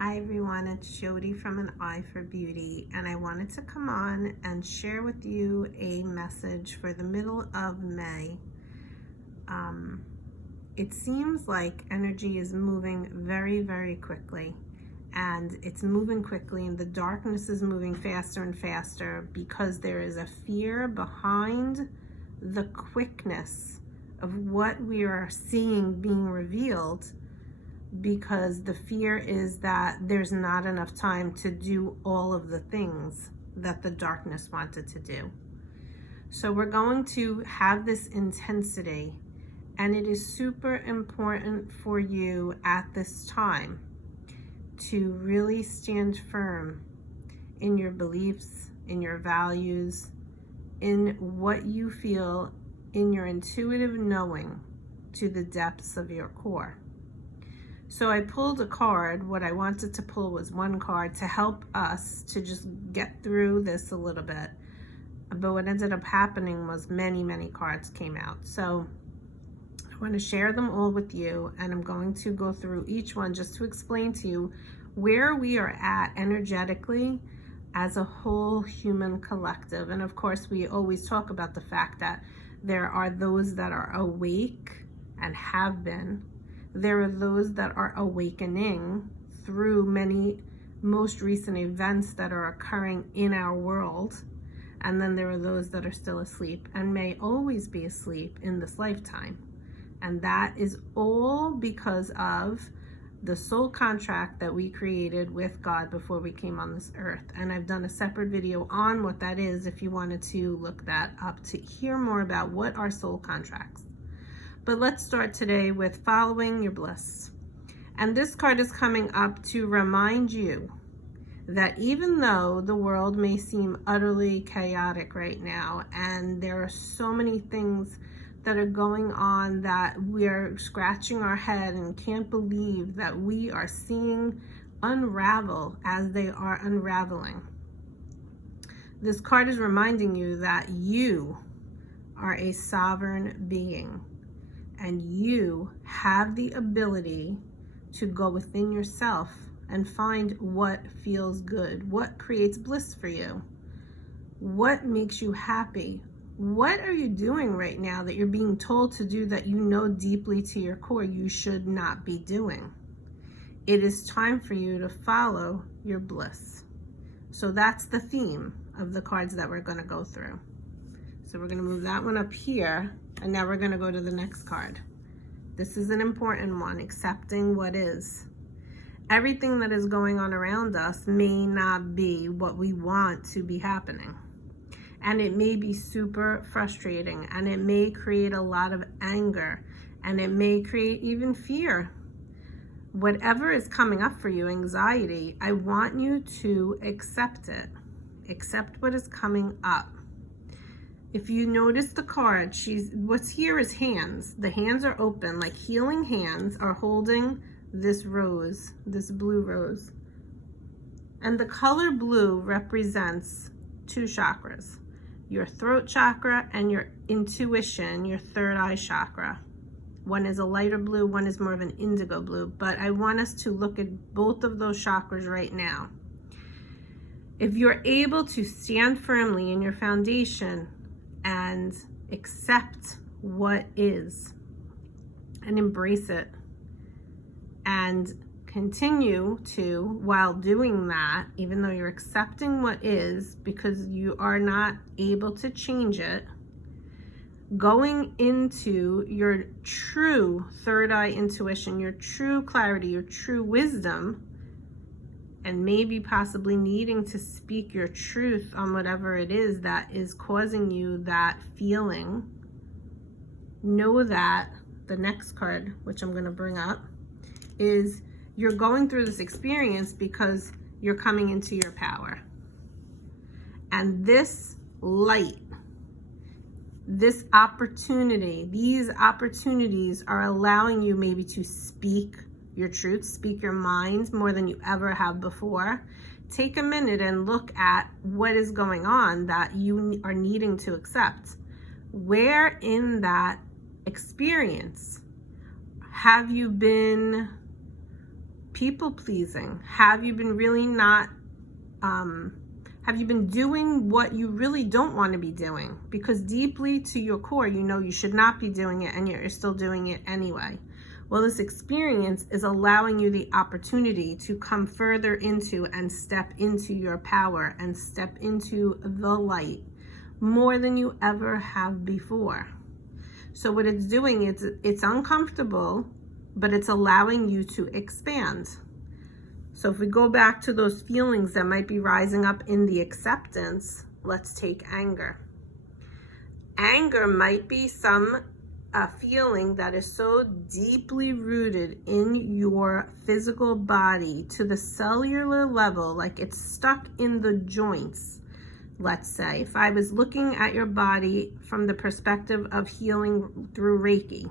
Hi everyone, it's Jody from An Eye for Beauty, and I wanted to come on and share with you a message for the middle of May. It seems like energy is moving very, very quickly, and it's moving quickly, and the darkness is moving faster and faster because there is a fear behind the quickness of what we are seeing being revealed, because the fear is that there's not enough time to do all of the things that the darkness wanted to do. So we're going to have this intensity, and it is super important for you at this time to really stand firm in your beliefs, in your values, in what you feel, in your intuitive knowing to the depths of your core. So I pulled a card. What I wanted to pull was one card to help us to just get through this a little bit. But what ended up happening was many cards came out. So I want to share them all with you, and I'm going to go through each one just to explain to you where we are at energetically as a whole human collective. And of course, we always talk about the fact that there are those that are awake and have been. There are those that are awakening through many most recent events that are occurring in our world. And then there are those that are still asleep and may always be asleep in this lifetime. And that is all because of the soul contract that we created with God before we came on this earth. And I've done a separate video on what that is if you wanted to look that up to hear more about what are soul contracts. But let's start today with following your bliss. And this card is coming up to remind you that even though the world may seem utterly chaotic right now, and there are so many things that are going on that we're scratching our head and can't believe that we are seeing unravel as they are unraveling, this card is reminding you that you are a sovereign being. And you have the ability to go within yourself and find what feels good, what creates bliss for you, what makes you happy. What are you doing right now that you're being told to do that you know deeply to your core you should not be doing? It is time for you to follow your bliss. So that's the theme of the cards that we're going to go through. So we're going to move that one up here. And now we're going to go to the next card. This is an important one, accepting what is. Everything that is going on around us may not be what we want to be happening. And it may be super frustrating, and it may create a lot of anger, and it may create even fear. Whatever is coming up for you, anxiety, I want you to accept it. Accept what is coming up. If you notice the card, what's here is hands. The hands are open, like healing hands are holding this rose, this blue rose. And the color blue represents two chakras, your throat chakra and your intuition, your third eye chakra. One is a lighter blue, one is more of an indigo blue, but I want us to look at both of those chakras right now. If you're able to stand firmly in your foundation and accept what is and embrace it, and continue to, while doing that, even though you're accepting what is because you are not able to change it, going into your true third eye intuition, your true clarity, your true wisdom, and maybe possibly needing to speak your truth on whatever it is that is causing you that feeling. Know that the next card, which I'm going to bring up, is you're going through this experience because you're coming into your power. And this light, this opportunity, these opportunities are allowing you maybe to speak your truth, speak your mind more than you ever have before. Take a minute and look at what is going on that you are needing to accept. Where in that experience have you been People pleasing? Have you been really not, have you been doing what you really don't want to be doing? Because deeply to your core, you know you should not be doing it, and you're still doing it anyway. Well, this experience is allowing you the opportunity to come further into and step into your power and step into the light more than you ever have before. So what it's doing, it's uncomfortable, but it's allowing you to expand. So if we go back to those feelings that might be rising up in the acceptance, let's take anger. Anger might be a feeling that is so deeply rooted in your physical body to the cellular level, like it's stuck in the joints. Let's say, if I was looking at your body from the perspective of healing through Reiki,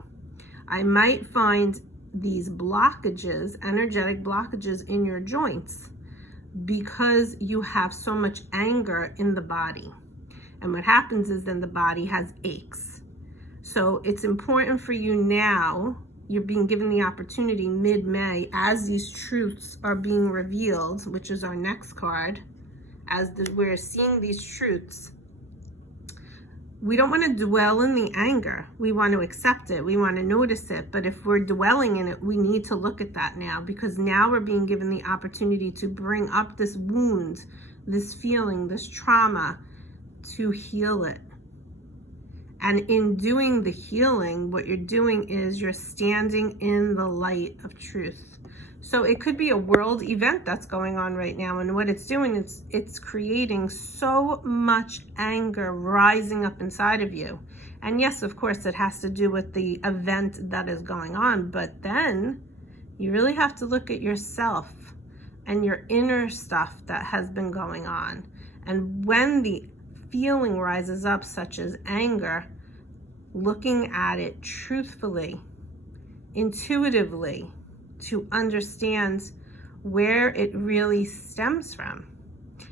I might find these blockages, energetic blockages in your joints because you have so much anger in the body. And what happens is then the body has aches. So it's important for you now, you're being given the opportunity mid-May as these truths are being revealed, which is our next card. We're seeing these truths, we don't want to dwell in the anger. We want to accept it. We want to notice it. But if we're dwelling in it, we need to look at that now, because now we're being given the opportunity to bring up this wound, this feeling, this trauma, to heal it. And in doing the healing, what you're doing is you're standing in the light of truth. So it could be a world event that's going on right now. And what it's doing is it's creating so much anger rising up inside of you. And yes, of course, it has to do with the event that is going on. But then you really have to look at yourself and your inner stuff that has been going on. And when the feeling rises up, such as anger, looking at it truthfully, intuitively, to understand where it really stems from.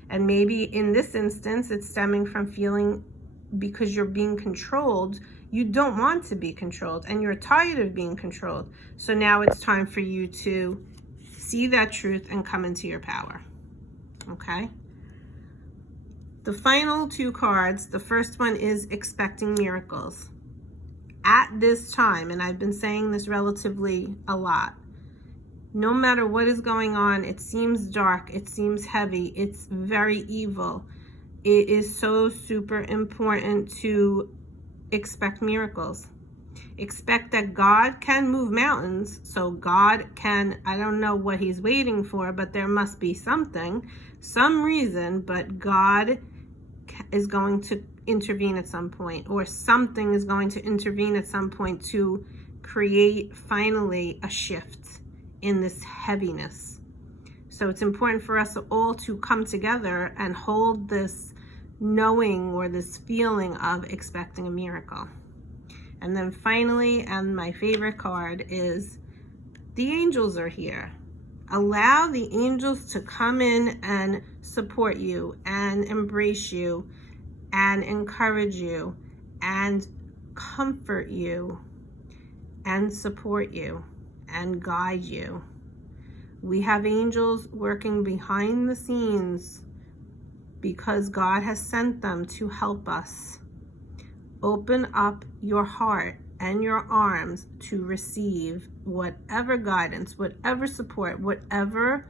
And maybe in this instance, it's stemming from feeling because you're being controlled. You don't want to be controlled and you're tired of being controlled. So now it's time for you to see that truth and come into your power. Okay? The final two cards, the first one is expecting miracles. At this time, and I've been saying this relatively a lot, no matter what is going on, it seems dark, it seems heavy, it's very evil. It is so super important to expect miracles. Expect that God can move mountains. So God can, I don't know what he's waiting for, but there must be something, some reason, but God is going to intervene at some point, or something is going to intervene at some point to create finally a shift in this heaviness. So it's important for us all to come together and hold this knowing or this feeling of expecting a miracle. And then finally, and my favorite card, is the angels are here. Allow the angels to come in and support you and embrace you and encourage you and comfort you and support you and guide you. We have angels working behind the scenes because God has sent them to help us. Open up your heart and your arms to receive whatever guidance, whatever support, whatever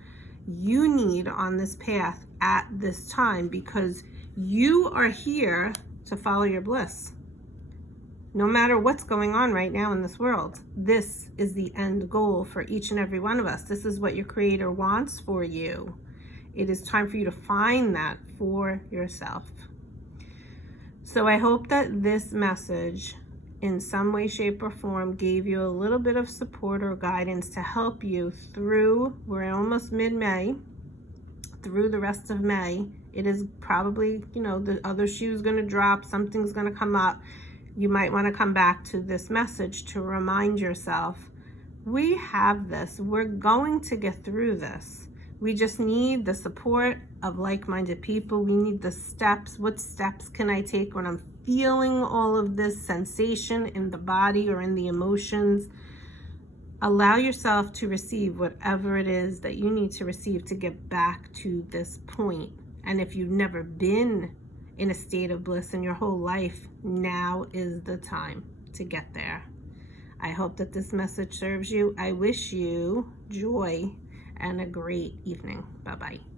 you need on this path at this time, because you are here to follow your bliss. No matter what's going on right now in this world, this is the end goal for each and every one of us. This is what your Creator wants for you. It is time for you to find that for yourself. So I hope that this message, in some way, shape, or form, gave you a little bit of support or guidance to help you through, we're almost mid-May, through the rest of May. It is probably, the other shoe's going to drop, something's going to come up. You might want to come back to this message to remind yourself, we have this. We're going to get through this. We just need the support of like-minded people. We need the steps. What steps can I take when I'm feeling all of this sensation in the body or in the emotions? Allow yourself to receive whatever it is that you need to receive to get back to this point. And if you've never been in a state of bliss in your whole life, now is the time to get there. I hope that this message serves you. I wish you joy and a great evening. Bye-bye.